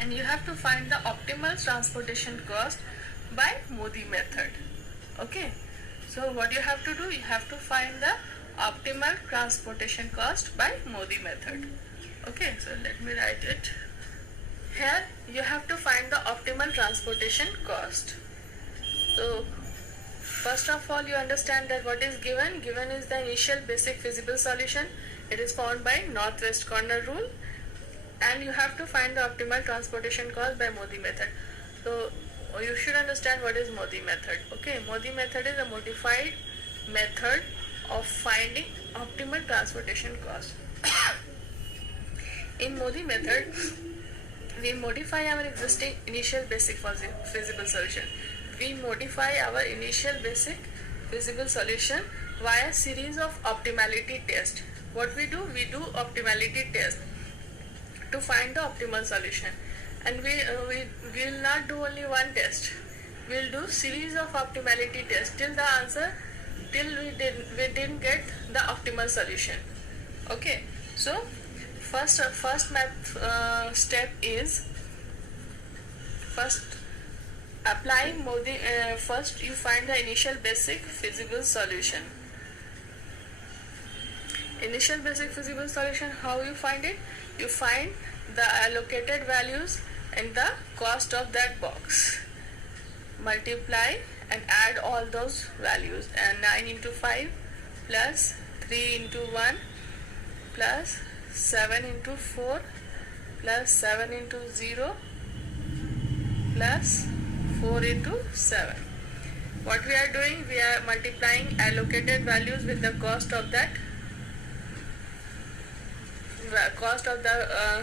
and you have to find the optimal transportation cost by Modi method. Okay, so what you have to do, you have to find the optimal transportation cost by Modi method. Okay, so let me write it. Here you have to find the optimal transportation cost. So first of all, you understand that what is given. Given is the initial basic feasible solution. It is found by northwest corner rule, and you have to find the optimal transportation cost by Modi method. So you should understand what is Modi method. Okay, Modi method is a modified method of finding optimal transportation cost. In Modi method, we modify our existing initial basic feasible solution. We modify our initial basic feasible solution via series of optimality test. What we do optimality test to find the optimal solution, and we will not do only one test. We will do series of optimality tests till we didn't get the optimal solution. Okay, so first step is applying Modi. First you find the initial basic feasible solution. Initial basic feasible solution, how you find it? You find the allocated values and the cost of that box. Multiply and add all those values, and 9 into 5 plus 3 into 1 plus 7 into 4 plus 7 into 0 plus 4 into 7. What we are doing, we are multiplying allocated values with the cost of that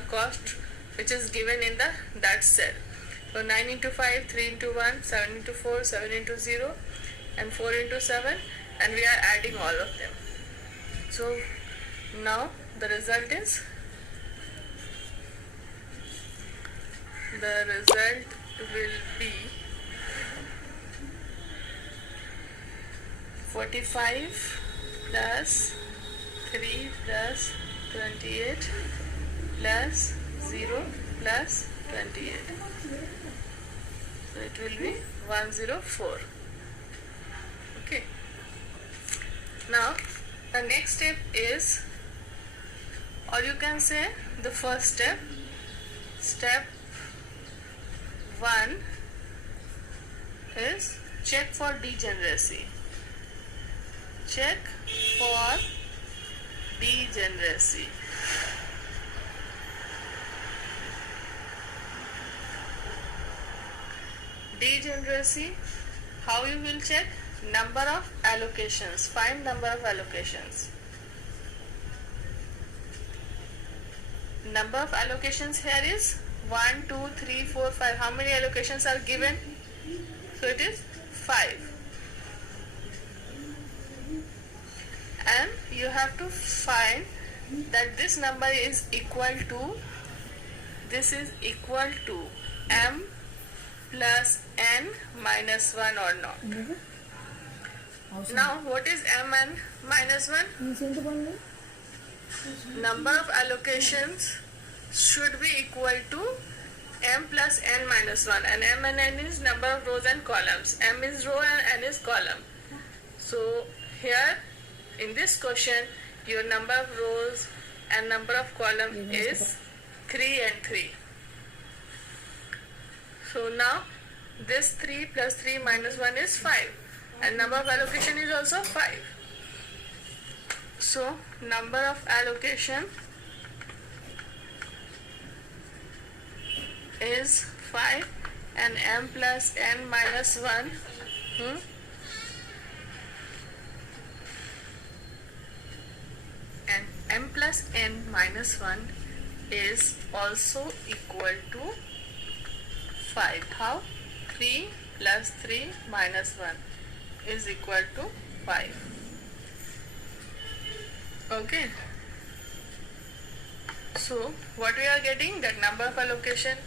cost which is given in that cell. So 9 into 5, 3 into 1, 7 into 4, 7 into 0 and 4 into 7, and we are adding all of them. So now the result will be 45 plus 3 plus 28 plus 0 plus 28. So it will be 104. Okay. Now the next step is, or you can say the first step. Step 1 is check for degeneracy. Check for degeneracy. Degeneracy, how you will check? Number of allocations. Find number of allocations. Number of allocations here is 1, 2, 3, 4, 5. How many allocations are given? So it is 5. And you have to find that this number is equal to m plus n minus 1 or not. Now what is m and minus 1? Number of allocations should be equal to m plus n minus 1, and m and n is number of rows and columns. M is row and n is column. So here in this question, your number of rows and number of column is 3 and 3. So now this 3 plus 3 minus 1 is 5, and number of allocation is also 5. So number of allocation is 5, and m plus n minus 1 and m plus n minus 1 is also equal to 5. How? 3 plus 3 minus 1 is equal to 5. Okay. So what we are getting, that number of allocation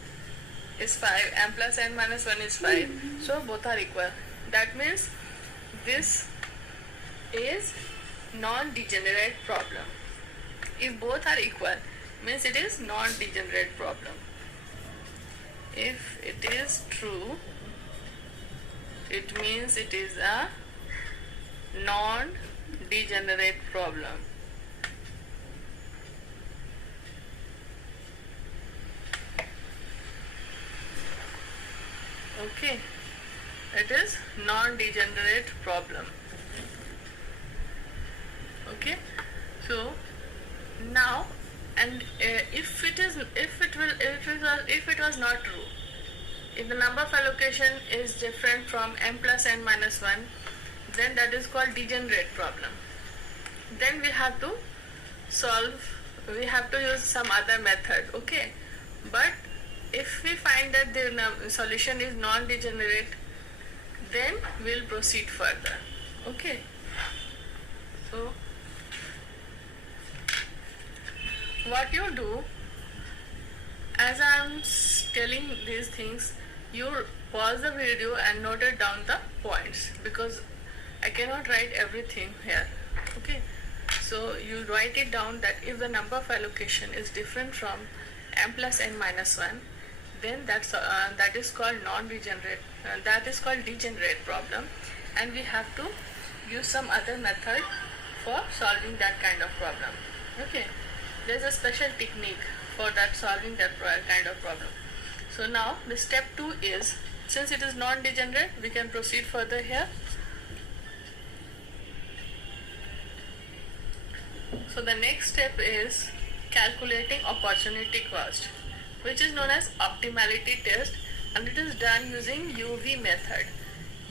is 5, m plus n minus 1 is 5. So both are equal. That means this is non-degenerate problem. If both are equal, means it is non-degenerate problem. If it is true, it means it is a non-degenerate problem. Okay, it is non-degenerate problem. Okay, so now, and if it was not true, if the number of allocation is different from m plus n minus 1, then that is called degenerate problem. Then we have to use some other method. Okay, but if we find that the solution is non-degenerate, then we'll proceed further. Okay, so what you do, as I'm telling these things, you pause the video and note it down the points, because I cannot write everything here. Okay, so you write it down that if the number of allocation is different from m plus n minus 1, then that is called non-degenerate, that is called degenerate problem, and we have to use some other method for solving that kind of problem. Okay, there's a special technique for that, solving that kind of problem. So now the step 2 is, since it is non-degenerate, we can proceed further here. So the next step is calculating opportunity cost, which is known as optimality test, and it is done using UV method,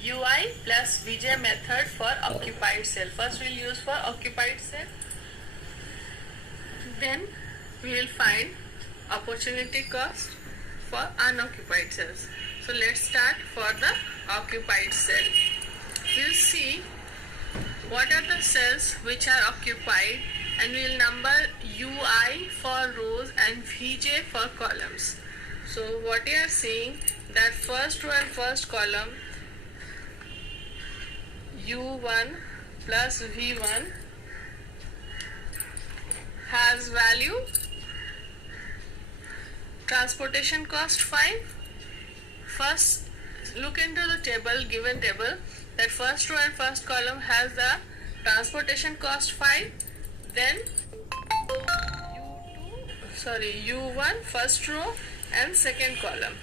UI plus VJ method for occupied cell. First we'll use for occupied cell, then we will find opportunity cost for unoccupied cells. So let's start for the occupied cell. We'll see what are the cells which are occupied, and we will number UI for rows and VJ for columns. So what you are seeing, that first row and first column, U1 plus V1 has value transportation cost 5. First look into the table, given table, that first row and first column has the transportation cost 5. Then U1 first row and second column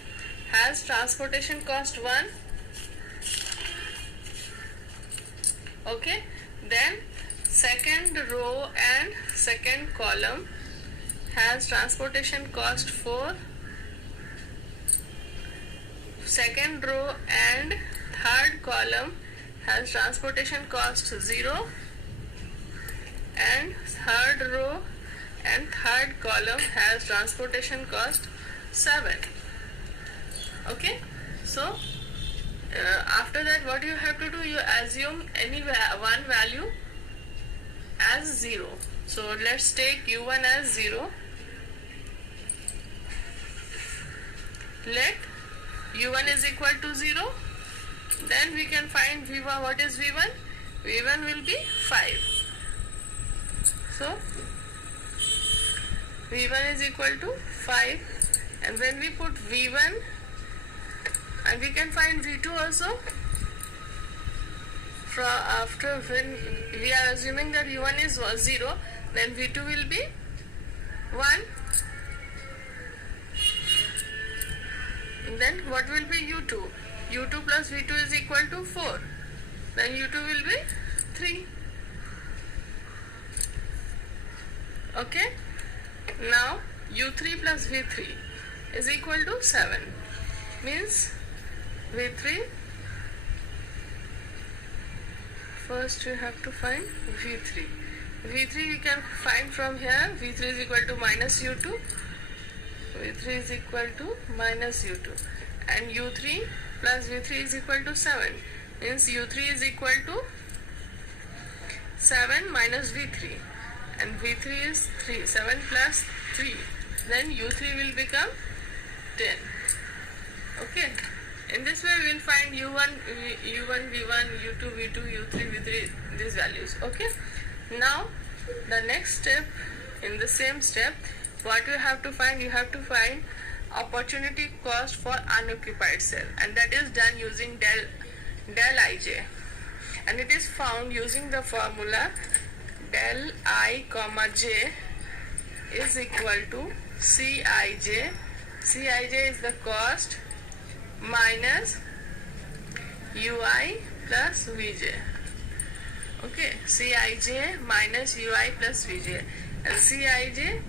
has transportation cost 1. Okay, then second row and second column has transportation cost 4. Second row and third column has transportation cost 0, and third row and third column has transportation cost 7. Okay, so after that what you have to do, you assume any one value as 0. So let's take U1 as 0. Let U1 is equal to 0. Then we can find V1. What is V1? V1 will be 5. So V1 is equal to 5, and when we put V1, and we can find V2 also. After, when we are assuming that U1 is 0, then V2 will be 1. Then what will be U2? U2 plus V2 is equal to 4. Then U2 will be 3. Okay. Now U3 plus V3 is equal to 7. Means V3, first we have to find V3. V3 we can find from here. V3 is equal to minus U2. V3 is equal to minus U2. And U3 plus V3 is equal to 7. Means U3 is equal to 7 minus V3. And V3 is 3. 7 plus 3. Then U3 will become 10. Okay. In this way we will find U1, V1, U2, V2, U3, V3, these values. Okay. Now the next step, in the same step, what you have to find? You have to find opportunity cost for unoccupied cell, and that is done using del ij, and it is found using the formula del I comma j is equal to Cij. Cij is the cost minus ui plus vj. Okay, Cij minus ui plus vj, and Cij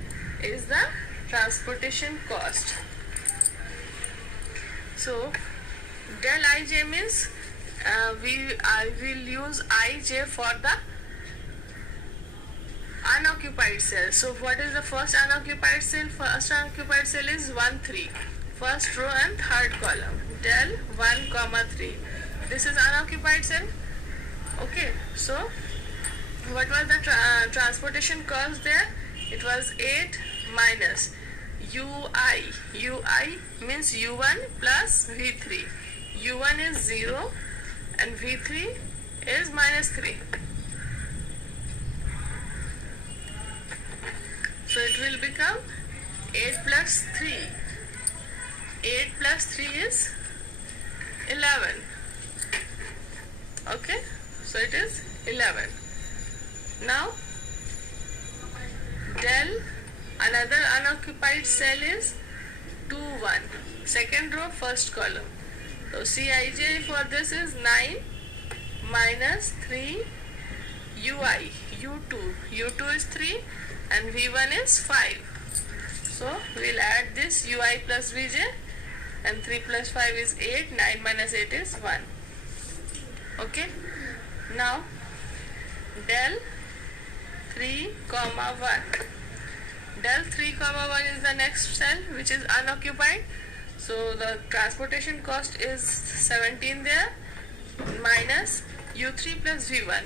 is the transportation cost. So del ij means I will use ij for the unoccupied cell. So what is the first unoccupied cell? First unoccupied cell is 1 3, first row and third column, del 1 comma 3. This is unoccupied cell. Okay, so what was the transportation cost there? It was 8 minus ui. Ui means u1 plus v3. u1 is 0 and v3 is minus 3. So it will become 8 plus 3. 8 plus 3 is 11. Okay, so it is 11. Now del another unoccupied cell is 2 1, second row first column. So Cij for this is 9 minus 3 ui. u2 is 3 and v1 is 5. So we'll add this ui plus vj, and 3 plus 5 is 8, 9 minus 8 is 1. Okay, now del 3 comma 1. Del 3 comma 1 is the next cell which is unoccupied. So the transportation cost is 17 there, minus u3 plus v1.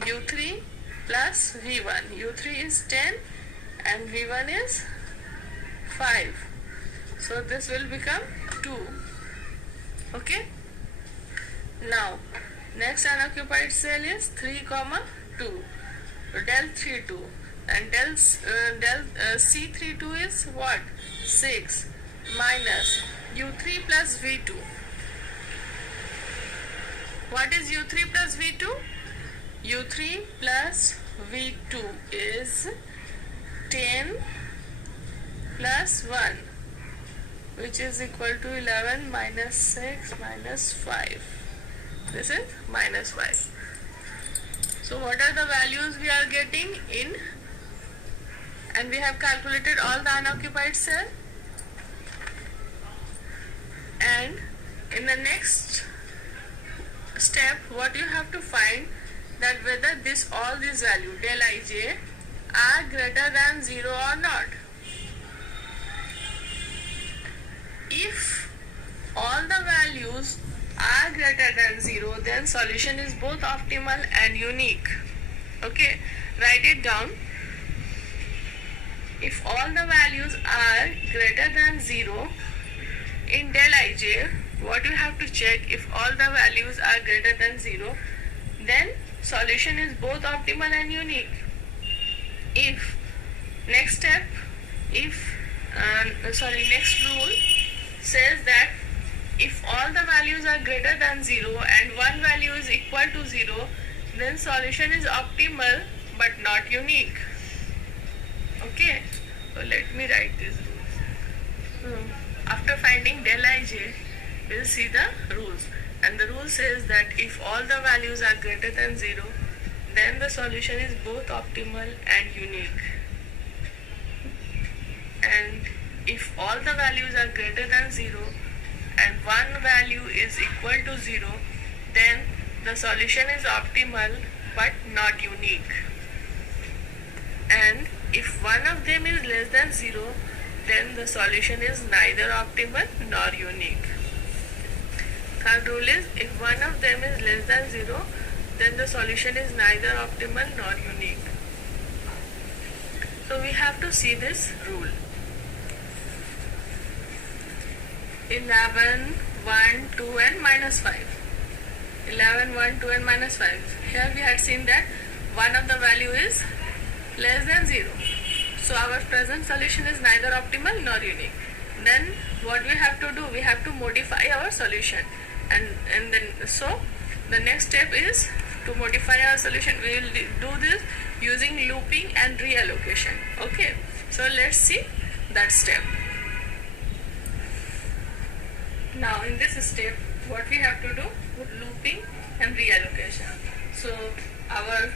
u3 plus v1. u3 is 10 and v1 is 5. So this will become 2. Okay. Now next unoccupied cell is 3 comma 2. So del 3 2, and del c32 is what? 6 minus u3 plus v2. What is u3 plus v2? u3 plus v2 is 10 plus 1, which is equal to 11 minus 6 minus 5. This is minus 5. So what are the values we are getting in? And we have calculated all the unoccupied cell. And in the next step, what you have to find that whether all these values del ij are greater than 0 or not. If all the values are greater than 0, then solution is both optimal and unique. Okay, write it down. If all the values are greater than 0 in del ij, what you have to check, if all the values are greater than 0, then solution is both optimal and unique. If next step, next rule says that if all the values are greater than 0 and one value is equal to 0, then solution is optimal but not unique. Okay, so let me write this rule. After finding del ij, we'll see the rules, and the rule says that if all the values are greater than 0, then the solution is both optimal and unique. And if all the values are greater than 0 and one value is equal to 0, then the solution is optimal but not unique. And if one of them is less than 0, then the solution is neither optimal nor unique. Third rule is, if one of them is less than 0, then the solution is neither optimal nor unique. So we have to see this rule. 11, 1, 2 and minus 5. 11, 1, 2 and minus 5. Here we had seen that one of the value is less than 0. So our present solution is neither optimal nor unique. Then what we have to do, we have to modify our solution, and then so the next step is to modify our solution. We will do this using looping and reallocation. Okay, so let's see that step. Now in this step, what we have to do, looping and reallocation. So our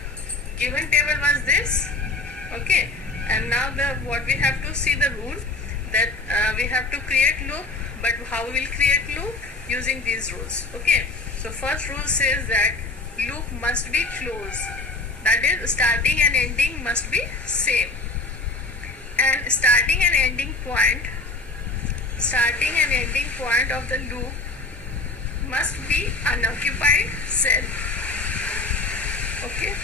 given table was this, okay, and now what we have to see the rule that we have to create loop, but how we will create loop? Using these rules. Okay, so first rule says that loop must be closed, that is starting and ending must be same, and starting and ending point of the loop must be unoccupied cell. Okay,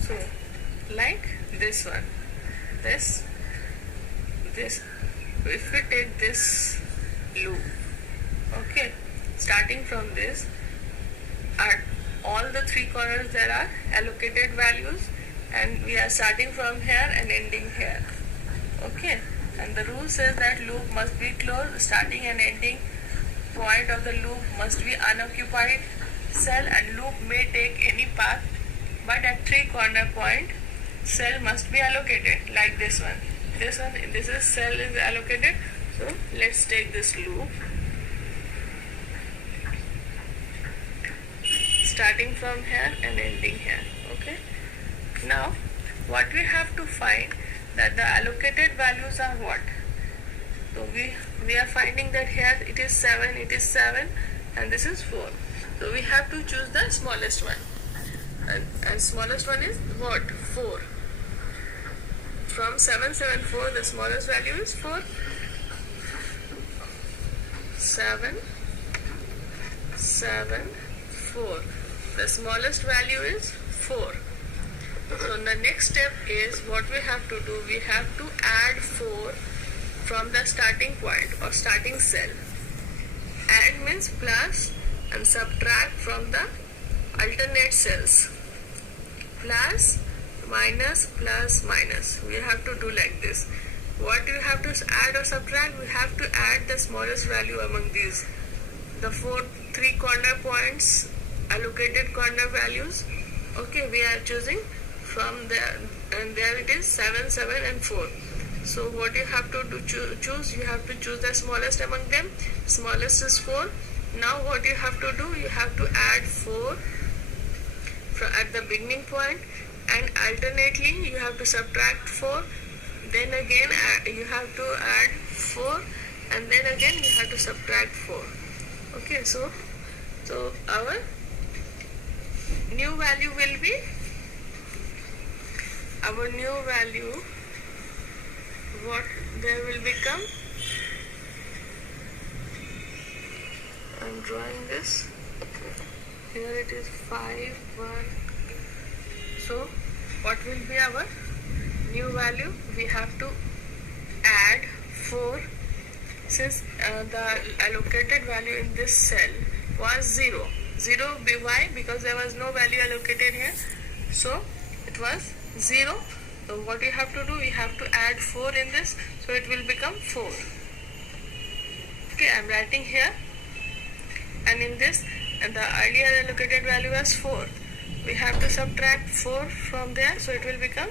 so like this one, this if we take this loop, okay, starting from this, at all the three corners there are allocated values, and we are starting from here and ending here. Okay, and the rule says that loop must be closed, starting and ending point of the loop must be unoccupied cell, and loop may take any path, but at three corner point cell must be allocated, like this one. This is cell is allocated. So let's take this loop starting from here and ending here. Okay, now what we have to find, that the allocated values are what? So we are finding that here it is 7, and this is 4. So we have to choose the smallest one, and smallest one is what? 4. From 7, 7, 4, the smallest value is 4. 7, 7, 4. The smallest value is 4. So the next step is what we have to do. We have to add 4 from the starting point or starting cell. Add means plus, and subtract from the alternate cells. Plus, minus, plus, minus. We have to do like this. What we have to add or subtract? We have to add the smallest value among these. The 3 corner points, allocated corner values. Okay, we are choosing from there, and there it is 7, 7 and 4. So what you have to do, choose, you have to choose the smallest among them. Smallest is 4. Now what you have to do, you have to add 4 at the beginning point, and alternately you have to subtract 4. Then again you have to add 4, and then again you have to subtract 4. Okay, so our new value will be, what there will become, I'm drawing this, here it is 5, 1. So what will be our new value? We have to add 4, since the allocated value in this cell was 0. Why? Because there was no value allocated here, so it was 0. So what we have to do, we have to add 4 in this, so it will become 4. Okay, I am writing here, and in this, and the earlier allocated value was 4. We have to subtract 4 from there, so it will become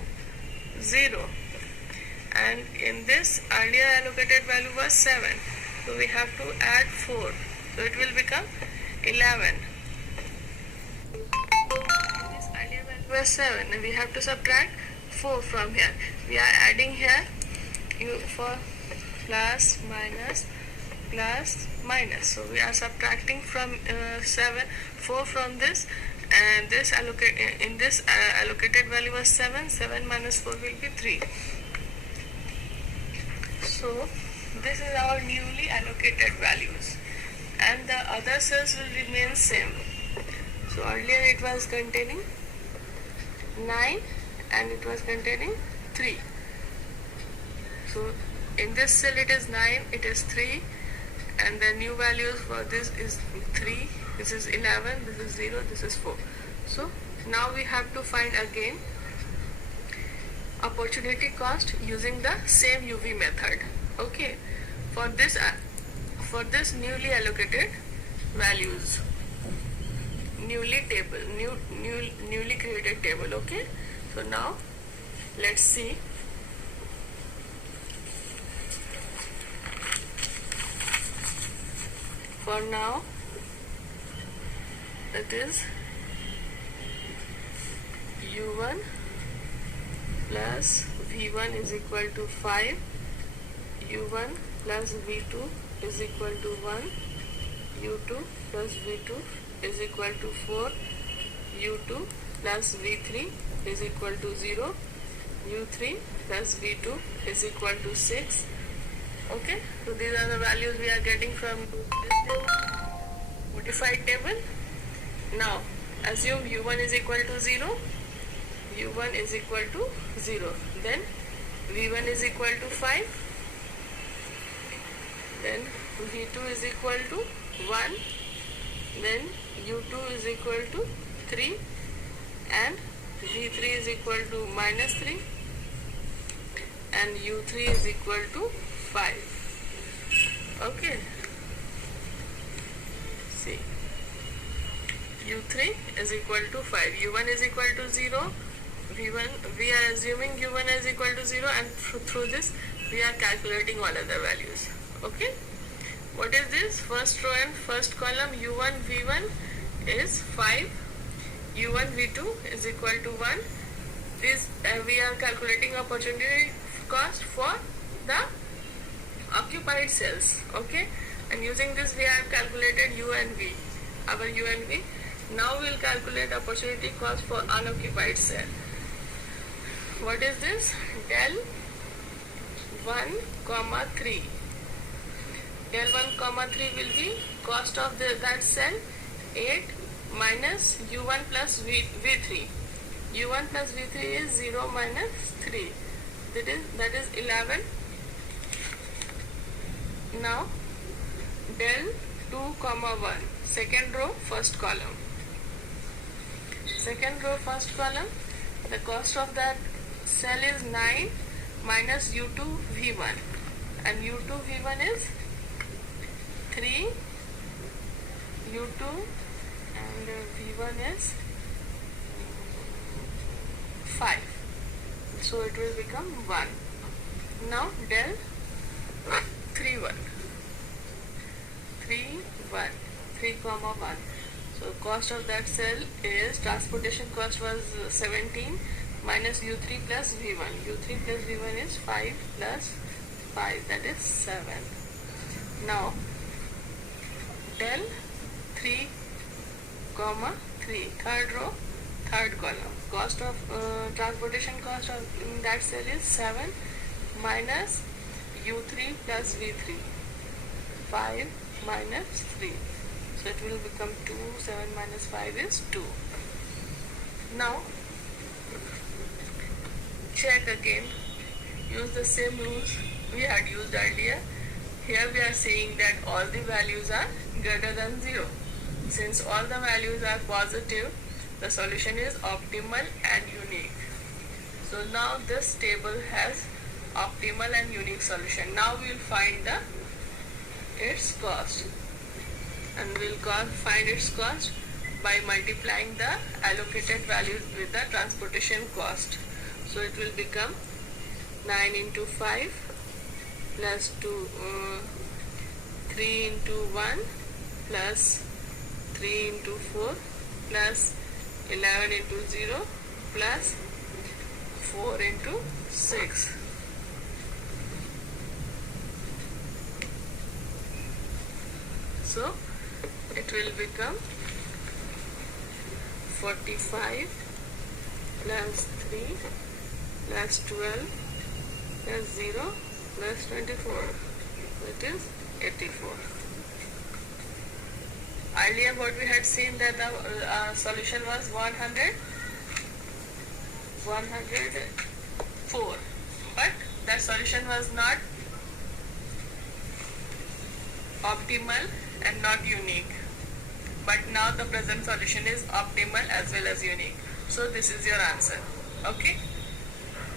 0. And in this, earlier allocated value was 7. So we have to add 4. So it will become 11. This earlier value was 7. And we have to subtract 4 from here. We are adding here for plus, minus, plus, minus. So we are subtracting from 4 from this. And this allocated value was 7. 7 minus 4 will be 3. So this is our newly allocated values, and the other cells will remain same. So earlier it was containing 9 and it was containing 3. So in this cell it is 9, it is 3, and the new values for this is 3, this is 11, this is 0, this is 4. So now we have to find again opportunity cost using the same UV method. Okay, for this newly allocated values, newly created table. Okay, so now let's see. For now, it is U1 plus V1 is equal to 5, U1 plus V2 is equal to 1, U2 plus V2 is equal to 4, U2 plus V3 is equal to 0, U3 plus V2 is equal to 6. Okay, so these are the values we are getting from this modified table. Now assume U1 is equal to 0, U1 is equal to 0, then V1 is equal to 5, then V2 is equal to 1, then U2 is equal to 3, and V3 is equal to minus 3, and U3 is equal to 5. Okay, see, U3 is equal to 5, U1 is equal to 0, V1, we are assuming U1 is equal to 0, and through this we are calculating all other values. Okay, what is this? First row and first column, U1 V1 is 5, U1 V2 is equal to 1. This we are calculating opportunity cost for the occupied cells. Okay, and using this we have calculated U and V, our U and V. Now we will calculate opportunity cost for unoccupied cell. What is this? Del 1, 3. Del 1, 3 will be cost of that cell 8 minus U1 plus V3. U1 plus V3 is 0 minus 3. That is 11. Now del 2, 1, second row, first column. Second row, first column, the cost of that cell is 9 minus U2 V1, and U2 V1 is 3, U2 and V1 is 5, so it will become 1. Now del 3, 1, 3, 1. So cost of that cell is, transportation cost was 17 minus U3 plus V1. U3 plus V1 is 5 plus 5, that is 7. Now del 3, 3, third row, third column. Cost of transportation cost of that cell is 7 minus U3 plus V3, 5 minus 3. So it will become 2, 7 minus 5 is 2. Now check again, use the same rules we had used earlier. Here we are saying that all the values are greater than 0. Since all the values are positive, the solution is optimal and unique. So now this table has optimal and unique solution. Now we will find its cost, and we will find its cost by multiplying the allocated values with the transportation cost. So it will become 9 into 5 plus 3 into 1 plus 3 into 4 plus 11 into 0 plus 4 into 6. So it will become 45 plus 3 plus 12 plus 0 plus 24. It is 84. Earlier what we had seen that the solution was 104, but that solution was not optimal and not unique. But now the present solution is optimal as well as unique. So this is your answer. Okay.